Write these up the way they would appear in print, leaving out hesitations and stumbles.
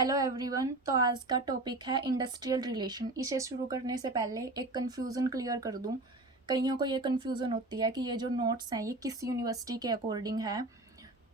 Hello everyone. तो आज का टॉपिक है इंडस्ट्रियल रिलेशन। इसे शुरू करने से पहले एक कन्फ्यूज़न क्लियर कर दूं। कईयों को ये कन्फ्यूज़न होती है कि ये जो नोट्स हैं ये किस यूनिवर्सिटी के अकॉर्डिंग है।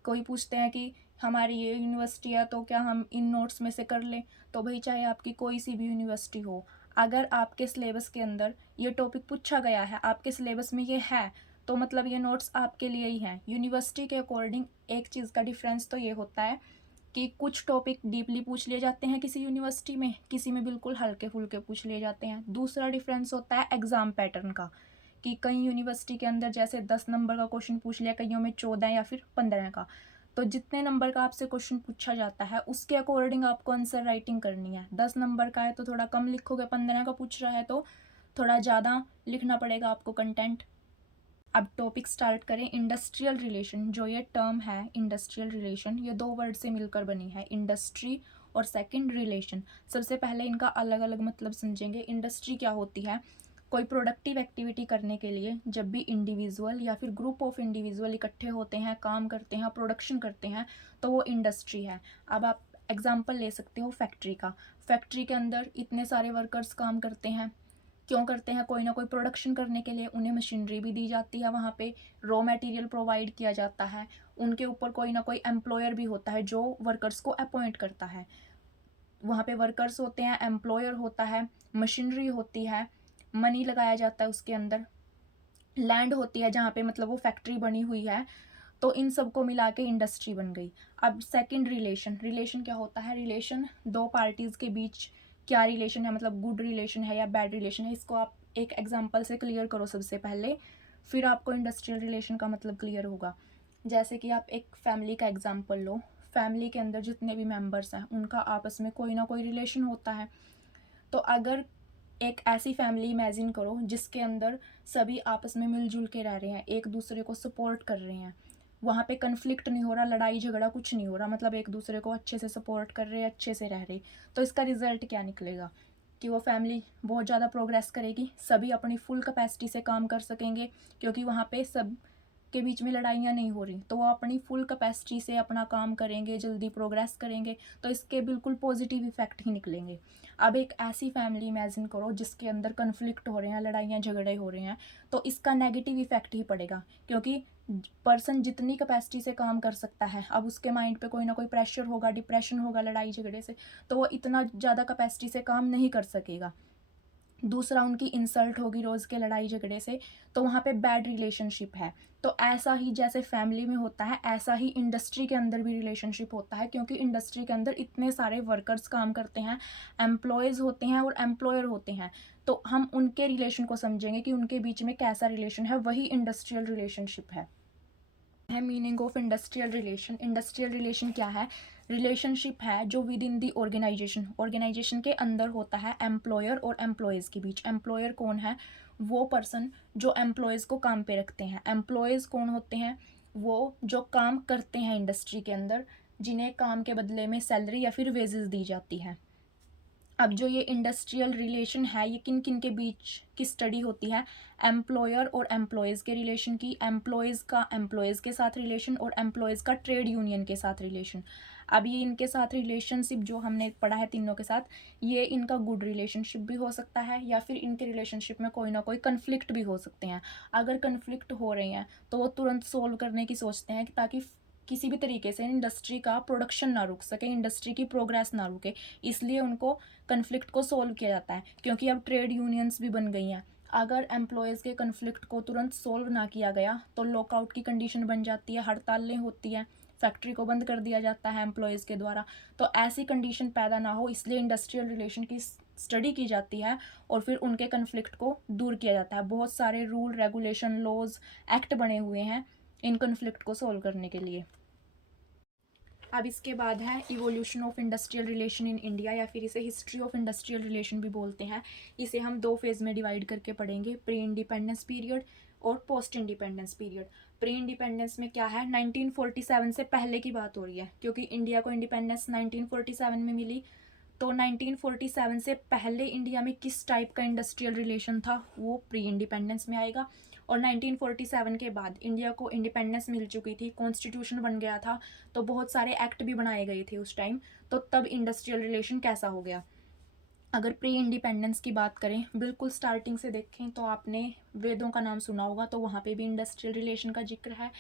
कोई पूछते हैं कि हमारी ये यूनिवर्सिटी है तो क्या हम इन नोट्स में से कर लें। तो भाई चाहे आपकी कोई सी भी यूनिवर्सिटी हो, अगर आपके सिलेबस के अंदर ये टॉपिक पूछा गया है, आपके सिलेबस में ये है, तो मतलब ये नोट्स आपके लिए ही हैं। यूनिवर्सिटी के अकॉर्डिंग एक चीज़ का डिफरेंस तो ये होता है कि कुछ टॉपिक डीपली पूछ लिए जाते हैं किसी यूनिवर्सिटी में, किसी में बिल्कुल हल्के फुल्के पूछ लिए जाते हैं। दूसरा डिफरेंस होता है एग्ज़ाम पैटर्न का, कि कई यूनिवर्सिटी के अंदर जैसे 10 नंबर का क्वेश्चन पूछ लिया, कईयों में 14 या फिर 15 का। तो जितने नंबर का आपसे क्वेश्चन पूछा जाता है उसके अकॉर्डिंग आपको आंसर राइटिंग करनी है। 10 नंबर का है तो थोड़ा कम लिखोगे, 15 का पूछ रहा है तो थोड़ा ज़्यादा लिखना पड़ेगा आपको कंटेंट। अब टॉपिक स्टार्ट करें। इंडस्ट्रियल रिलेशन, जो ये टर्म है इंडस्ट्रियल रिलेशन, ये दो वर्ड से मिलकर बनी है, इंडस्ट्री और सेकंड रिलेशन। सबसे पहले इनका अलग अलग मतलब समझेंगे। इंडस्ट्री क्या होती है? कोई प्रोडक्टिव एक्टिविटी करने के लिए जब भी इंडिविजुअल या फिर ग्रुप ऑफ इंडिविजुअल इकट्ठे होते हैं, काम करते हैं, प्रोडक्शन करते हैं, तो वो इंडस्ट्री है। अब आप एग्जाम्पल ले सकते हो फैक्ट्री का। फैक्ट्री के अंदर इतने सारे वर्कर्स काम करते हैं, क्यों करते हैं? कोई ना कोई प्रोडक्शन करने के लिए। उन्हें मशीनरी भी दी जाती है, वहाँ पे रॉ मटेरियल प्रोवाइड किया जाता है, उनके ऊपर कोई ना कोई एम्प्लॉयर भी होता है जो वर्कर्स को अपॉइंट करता है। वहाँ पे वर्कर्स होते हैं, एम्प्लॉयर होता है, मशीनरी होती है, मनी लगाया जाता है उसके अंदर, लैंड होती है जहाँ पे मतलब वो फैक्ट्री बनी हुई है। तो इन सबको मिला के इंडस्ट्री बन गई। अब सेकंड रिलेशन, रिलेशन क्या होता है? रिलेशन दो पार्टीज़ के बीच क्या रिलेशन है, मतलब गुड रिलेशन है या बैड रिलेशन है, इसको आप एक एग्जांपल से क्लियर करो सबसे पहले, फिर आपको इंडस्ट्रियल रिलेशन का मतलब क्लियर होगा। जैसे कि आप एक फैमिली का एग्जांपल लो। फैमिली के अंदर जितने भी मेंबर्स हैं उनका आपस में कोई ना कोई रिलेशन होता है। तो अगर एक ऐसी फैमिली इमेजिन करो जिसके अंदर सभी आपस में मिलजुल के रह रहे हैं, एक दूसरे को सपोर्ट कर रहे हैं, वहाँ पे कन्फ्लिक्ट नहीं हो रहा, लड़ाई झगड़ा कुछ नहीं हो रहा, मतलब एक दूसरे को अच्छे से सपोर्ट कर रहे हैं, अच्छे से रह रहे। तो इसका रिजल्ट क्या निकलेगा? कि वो फैमिली बहुत ज़्यादा प्रोग्रेस करेगी, सभी अपनी फुल कैपेसिटी से काम कर सकेंगे, क्योंकि वहाँ पे सब के बीच में लड़ाइयाँ नहीं हो रही, तो वो अपनी फुल कैपेसिटी से अपना काम करेंगे, जल्दी प्रोग्रेस करेंगे। तो इसके बिल्कुल पॉजिटिव इफेक्ट ही निकलेंगे। अब एक ऐसी फैमिली इमेजिन करो जिसके अंदर कन्फ्लिक्ट हो रहे हैं, लड़ाइयाँ झगड़े हो रहे हैं, तो इसका नेगेटिव इफेक्ट ही पड़ेगा, क्योंकि पर्सन जितनी कैपेसिटी से काम कर सकता है, अब उसके माइंड पे कोई ना कोई प्रेशर होगा, डिप्रेशन होगा लड़ाई झगड़े से, तो वो इतना ज़्यादा कैपेसिटी से काम नहीं कर सकेगा। दूसरा, उनकी इंसल्ट होगी रोज़ के लड़ाई झगड़े से, तो वहाँ पे बैड रिलेशनशिप है। तो ऐसा ही जैसे फैमिली में होता है, ऐसा ही इंडस्ट्री के अंदर भी रिलेशनशिप होता है, क्योंकि इंडस्ट्री के अंदर इतने सारे वर्कर्स काम करते हैं, एम्प्लॉयज़ होते हैं और एम्प्लॉयर होते हैं। तो हम उनके रिलेशन को समझेंगे कि उनके बीच में कैसा रिलेशन है, वही इंडस्ट्रियल रिलेशनशिप है। Meaning of industrial relation. Industrial relation क्या है? रिलेशनशिप है जो within the organisation, organisation के अंदर होता है, एम्प्लॉयर और एम्प्लॉयज़ के बीच। एम्प्लॉयर कौन है? वो पर्सन जो एम्प्लॉयज़ को काम पे रखते हैं। एम्प्लॉयज़ कौन होते हैं? वो जो काम करते हैं इंडस्ट्री के अंदर, जिन्हें काम के बदले में सैलरी या फिर वेजेस दी जाती है। अब जो ये इंडस्ट्रियल रिलेशन है, ये किन किन के बीच की स्टडी होती है? एम्प्लॉयर और एम्प्लॉयज़ के रिलेशन की, एम्प्लॉयज़ का एम्प्लॉयज़ के साथ रिलेशन, और एम्प्लॉयज़ का ट्रेड यूनियन के साथ रिलेशन। अब ये इनके साथ रिलेशनशिप जो हमने पढ़ा है तीनों के साथ, ये इनका गुड रिलेशनशिप भी हो सकता है, या फिर इनके रिलेशनशिप में कोई ना कोई कन्फ्लिक्ट भी हो सकते हैं। अगर कन्फ्लिक्ट हो रहे हैं तो वो तुरंत सोल्व करने की सोचते हैं, ताकि किसी भी तरीके से इंडस्ट्री का प्रोडक्शन ना रुक सके, इंडस्ट्री की प्रोग्रेस ना रुके, इसलिए उनको कन्फ्लिक्ट को सोल्व किया जाता है। क्योंकि अब ट्रेड यूनियंस भी बन गई हैं। अगर एम्प्लॉयज़ के कन्फ्लिक्ट को तुरंत सोल्व ना किया गया तो लॉकआउट की कंडीशन बन जाती है, हड़तालें होती हैं, फैक्ट्री को बंद कर दिया जाता है एम्प्लॉयज़ के द्वारा। तो ऐसी कंडीशन पैदा ना हो, इसलिए इंडस्ट्रियल रिलेशन की स्टडी की जाती है, और फिर उनके कन्फ्लिक्ट को दूर किया जाता है। बहुत सारे रूल, रेगुलेशन, लॉज, एक्ट बने हुए हैं इन कन्फ्लिक्ट को सोल्व करने के लिए। अब इसके बाद है evolution of industrial relation in India, या फिर इसे हिस्ट्री ऑफ इंडस्ट्रियल रिलेशन भी बोलते हैं। इसे हम दो फेज़ में डिवाइड करके पढ़ेंगे, प्री इंडिपेंडेंस पीरियड और post independence period. Pre independence में क्या है? 1947 से पहले की बात हो रही है, क्योंकि इंडिया को इंडिपेंडेंस 1947 में मिली। तो 1947 से पहले इंडिया में किस टाइप का इंडस्ट्रियल रिलेशन था, वो प्री इंडिपेंडेंस में आएगा। और 1947 के बाद इंडिया को इंडिपेंडेंस मिल चुकी थी, कॉन्स्टिट्यूशन बन गया था, तो बहुत सारे एक्ट भी बनाए गए थे उस टाइम। तो तब इंडस्ट्रियल रिलेशन कैसा हो गया। अगर प्री इंडिपेंडेंस की बात करें, बिल्कुल स्टार्टिंग से देखें तो आपने वेदों का नाम सुना होगा, तो वहाँ पे भी इंडस्ट्रियल रिलेशन का जिक्र है।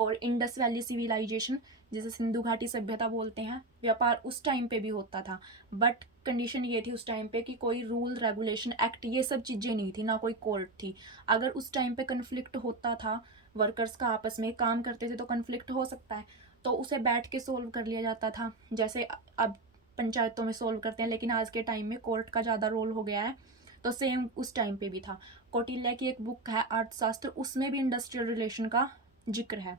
और इंडस वैली सिविलाइजेशन, जिसे सिंधु घाटी सभ्यता बोलते हैं, व्यापार उस टाइम पे भी होता था। बट कंडीशन ये थी उस टाइम पे कि कोई रूल रेगुलेशन एक्ट ये सब चीज़ें नहीं थी, ना कोई कोर्ट थी। अगर उस टाइम पे कन्फ्लिक्ट होता था, वर्कर्स का आपस में काम करते थे, तो कन्फ्लिक्ट हो सकता है, तो उसे बैठ के सोल्व कर लिया जाता था, जैसे अब पंचायतों में सोल्व करते हैं। लेकिन आज के टाइम में कोर्ट का ज़्यादा रोल हो गया है, तो सेम उस टाइम पे भी था। कौटिल्य की एक बुक है अर्थशास्त्र, उसमें भी इंडस्ट्रियल रिलेशन का जिक्र है।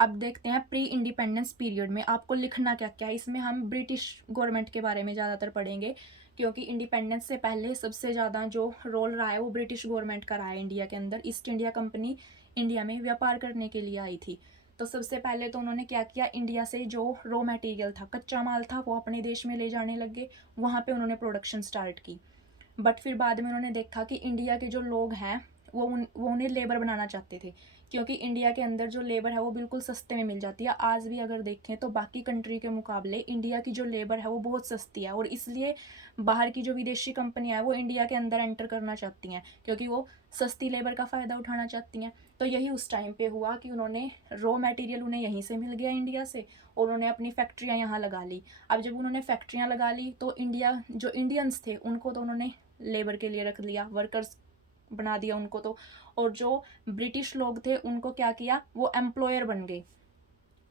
अब देखते हैं प्री इंडिपेंडेंस पीरियड में आपको लिखना क्या क्या है। इसमें हम ब्रिटिश गवर्नमेंट के बारे में ज़्यादातर पढ़ेंगे, क्योंकि इंडिपेंडेंस से पहले सबसे ज़्यादा जो रोल रहा है वो ब्रिटिश गवर्नमेंट का रहा है इंडिया के अंदर। ईस्ट इंडिया कंपनी इंडिया में व्यापार करने के लिए आई थी। तो सबसे पहले तो उन्होंने क्या किया, इंडिया से जो रॉ मटेरियल था, कच्चा माल था, वो अपने देश में ले जाने लगे, वहाँ पे उन्होंने प्रोडक्शन स्टार्ट की। बट फिर बाद में उन्होंने देखा कि इंडिया के जो लोग हैं वो उन्हें लेबर बनाना चाहते थे, क्योंकि इंडिया के अंदर जो लेबर है वो बिल्कुल सस्ते में मिल जाती है। आज भी अगर देखें तो बाकी कंट्री के मुकाबले इंडिया की जो लेबर है वो बहुत सस्ती है, और इसलिए बाहर की जो विदेशी कंपनियां हैं वो इंडिया के अंदर एंटर करना चाहती हैं, क्योंकि वो सस्ती लेबर का फ़ायदा उठाना चाहती हैं। तो यही उस टाइम पे हुआ कि उन्होंने रॉ मटेरियल उन्हें यहीं से मिल गया इंडिया से, और उन्होंने अपनी फैक्ट्रियाँ यहाँ लगा ली। अब जब उन्होंने फैक्ट्रियाँ लगा ली तो इंडिया जो इंडियंस थे उनको तो उन्होंने लेबर के लिए रख लिया, वर्कर्स बना दिया उनको तो। और जो ब्रिटिश लोग थे उनको क्या किया, वो एम्प्लॉयर बन गए।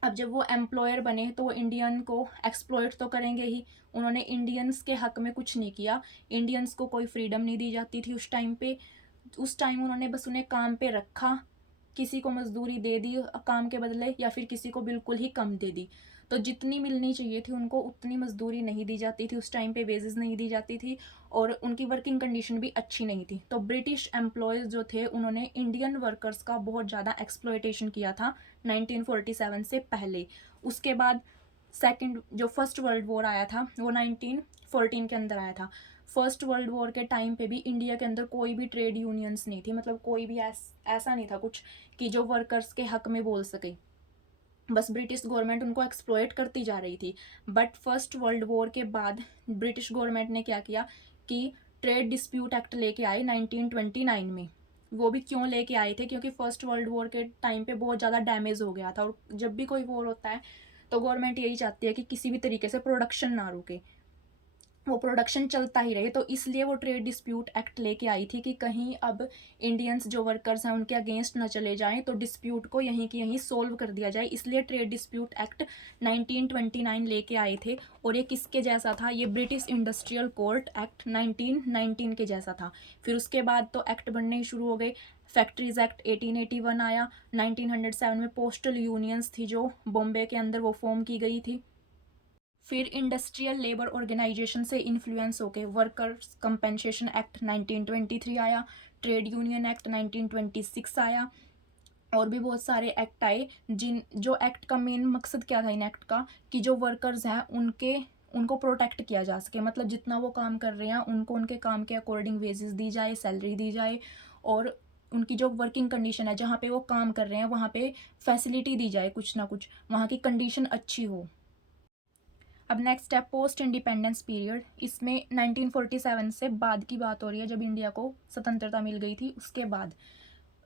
अब जब वो एम्प्लॉयर बने तो वो इंडियन को एक्सप्लॉइट तो करेंगे ही। उन्होंने इंडियंस के हक में कुछ नहीं किया, इंडियंस को कोई फ्रीडम नहीं दी जाती थी उस टाइम पे। उस टाइम उन्होंने बस उन्हें काम पे रखा, किसी को मजदूरी दे दी काम के बदले, या फिर किसी को बिल्कुल ही कम दे दी। तो जितनी मिलनी चाहिए थी उनको उतनी मजदूरी नहीं दी जाती थी उस टाइम पे, वेजेस नहीं दी जाती थी, और उनकी वर्किंग कंडीशन भी अच्छी नहीं थी। तो ब्रिटिश एम्प्लॉयज़ जो थे उन्होंने इंडियन वर्कर्स का बहुत ज़्यादा एक्सप्लॉयटेशन किया था 1947 से पहले। उसके बाद सेकंड जो फर्स्ट वर्ल्ड वॉर आया था वो 1914 के अंदर आया था। फर्स्ट वर्ल्ड वॉर के टाइम पे भी इंडिया के अंदर कोई भी ट्रेड यूनियंस नहीं थी, मतलब कोई भी ऐसा नहीं था कुछ कि जो वर्कर्स के हक में बोल सके। बस ब्रिटिश गवर्नमेंट उनको एक्सप्लॉइट करती जा रही थी। बट फर्स्ट वर्ल्ड वॉर के बाद ब्रिटिश गवर्नमेंट ने क्या किया कि ट्रेड डिस्प्यूट एक्ट लेके आए 1929 में। वो भी क्यों लेके आए थे, क्योंकि फर्स्ट वर्ल्ड वॉर के टाइम पे बहुत ज़्यादा डैमेज हो गया था, और जब भी कोई वॉर होता है तो गवर्नमेंट यही चाहती है कि किसी भी तरीके से प्रोडक्शन ना रुके, वो प्रोडक्शन चलता ही रहे। तो इसलिए वो ट्रेड डिस्प्यूट एक्ट लेके आई थी कि कहीं अब इंडियंस जो वर्कर्स हैं उनके अगेंस्ट ना चले जाएं, तो डिस्प्यूट को यहीं की यहीं सोल्व कर दिया जाए। इसलिए ट्रेड डिस्प्यूट एक्ट 1929 लेके आए थे। और ये किसके जैसा था, ये ब्रिटिश इंडस्ट्रियल कोर्ट एक्ट 1919 के जैसा था। फिर उसके बाद तो एक्ट बनने ही शुरू हो गए। फैक्ट्रीज एक्ट 1881 आया। 1907 में पोस्टल यूनियंस थी जो बॉम्बे के अंदर, वो फॉर्म की गई थी। फिर इंडस्ट्रियल लेबर ऑर्गेनाइजेशन से इन्फ्लुएंस होकर वर्कर्स कंपेंसेशन एक्ट 1923 आया। ट्रेड यूनियन एक्ट 1926 आया। और भी बहुत सारे एक्ट आए, जो एक्ट का मेन मकसद क्या था इन एक्ट का, कि जो वर्कर्स हैं उनको प्रोटेक्ट किया जा सके। मतलब जितना वो काम कर रहे हैं उनको उनके काम के अकॉर्डिंग वेजेस दी जाए, सैलरी दी जाए, और उनकी जो वर्किंग कंडीशन है जहाँ पे वो काम कर रहे हैं वहाँ पे फैसिलिटी दी जाए, कुछ ना कुछ वहाँ की कंडीशन अच्छी हो। अब नेक्स्ट है पोस्ट इंडिपेंडेंस पीरियड। इसमें 1947 से बाद की बात हो रही है, जब इंडिया को स्वतंत्रता मिल गई थी उसके बाद।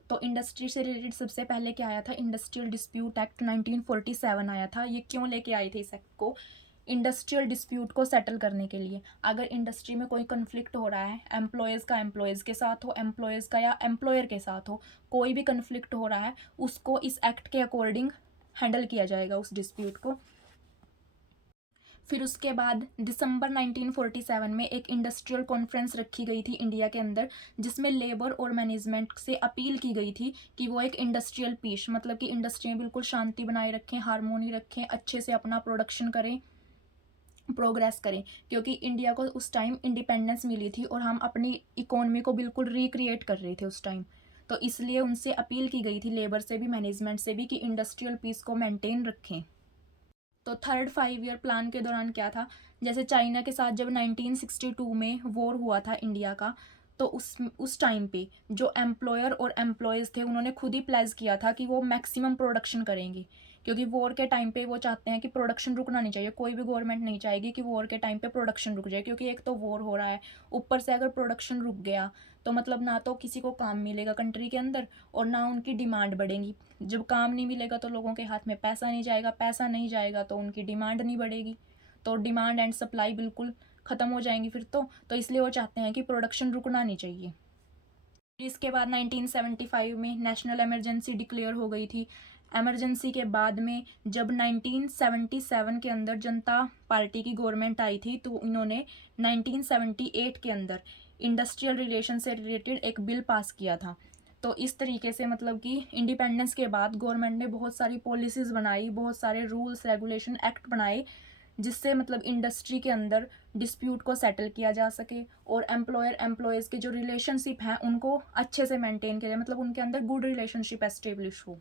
तो इंडस्ट्री से रिलेटेड सबसे पहले क्या आया था, इंडस्ट्रियल डिस्प्यूट एक्ट 1947 आया था। ये क्यों लेके आए थे इस एक्ट को, इंडस्ट्रियल डिस्प्यूट को सेटल करने के लिए। अगर इंडस्ट्री में कोई कन्फ्लिक्ट हो रहा है, एम्प्लॉयज़ का एम्प्लॉयज़ के साथ हो, एम्प्लॉयज़ का या एम्प्लॉयर के साथ हो, कोई भी कन्फ्लिक्ट हो रहा है, उसको इस एक्ट के अकॉर्डिंग हैंडल किया जाएगा उस डिस्प्यूट को। फिर उसके बाद दिसंबर 1947 में एक इंडस्ट्रियल कॉन्फ्रेंस रखी गई थी इंडिया के अंदर, जिसमें लेबर और मैनेजमेंट से अपील की गई थी कि वो एक इंडस्ट्रियल पीस, मतलब कि इंडस्ट्री में बिल्कुल शांति बनाए रखें, हारमोनी रखें, अच्छे से अपना प्रोडक्शन करें, प्रोग्रेस करें। क्योंकि इंडिया को उस टाइम इंडिपेंडेंस मिली थी और हम अपनी इकोनॉमी को बिल्कुल रिक्रिएट कर रहे थे उस टाइम। तो इसलिए उनसे अपील की गई थी, लेबर से भी मैनेजमेंट से भी, कि इंडस्ट्रियल पीस को मेंटेन रखें। तो थर्ड 5 ईयर प्लान के दौरान क्या था, जैसे चाइना के साथ जब 1962 में वॉर हुआ था इंडिया का, तो उस टाइम पे जो एम्प्लॉयर और एम्प्लॉयज़ थे उन्होंने खुद ही प्लेज़ किया था कि वो मैक्सिमम प्रोडक्शन करेंगे, क्योंकि वॉर के टाइम पे वो चाहते हैं कि प्रोडक्शन रुकना नहीं चाहिए। कोई भी गवर्नमेंट नहीं चाहेगी कि वॉर के टाइम पे प्रोडक्शन रुक जाए, क्योंकि एक तो वॉर हो रहा है, ऊपर से अगर प्रोडक्शन रुक गया तो मतलब ना तो किसी को काम मिलेगा कंट्री के अंदर और ना उनकी डिमांड बढ़ेगी। जब काम नहीं मिलेगा तो लोगों के हाथ में पैसा नहीं जाएगा, पैसा नहीं जाएगा तो उनकी डिमांड नहीं बढ़ेगी, तो डिमांड एंड सप्लाई बिल्कुल ख़त्म हो जाएंगी फिर तो इसलिए वो चाहते हैं कि प्रोडक्शन रुकना नहीं चाहिए। इसके बाद 1975 में नेशनल इमरजेंसी डिक्लेयर हो गई थी। इमरजेंसी के बाद में जब 1977 के अंदर जनता पार्टी की गवर्नमेंट आई थी तो इन्होंने 1978 के अंदर इंडस्ट्रियल रिलेशन से रिलेटेड एक बिल पास किया था। तो इस तरीके से मतलब कि इंडिपेंडेंस के बाद गवर्नमेंट ने बहुत सारी पॉलिसीज़ बनाई, बहुत सारे रूल्स रेगुलेशन एक्ट बनाए, जिससे मतलब इंडस्ट्री के अंदर डिस्प्यूट को सेटल किया जा सके और एम्प्लॉयर एम्प्लॉयज़ के जो रिलेशनशिप हैं उनको अच्छे से मेंटेन किया जाए, मतलब उनके अंदर गुड रिलेशनशिप एस्टेब्लिश हो।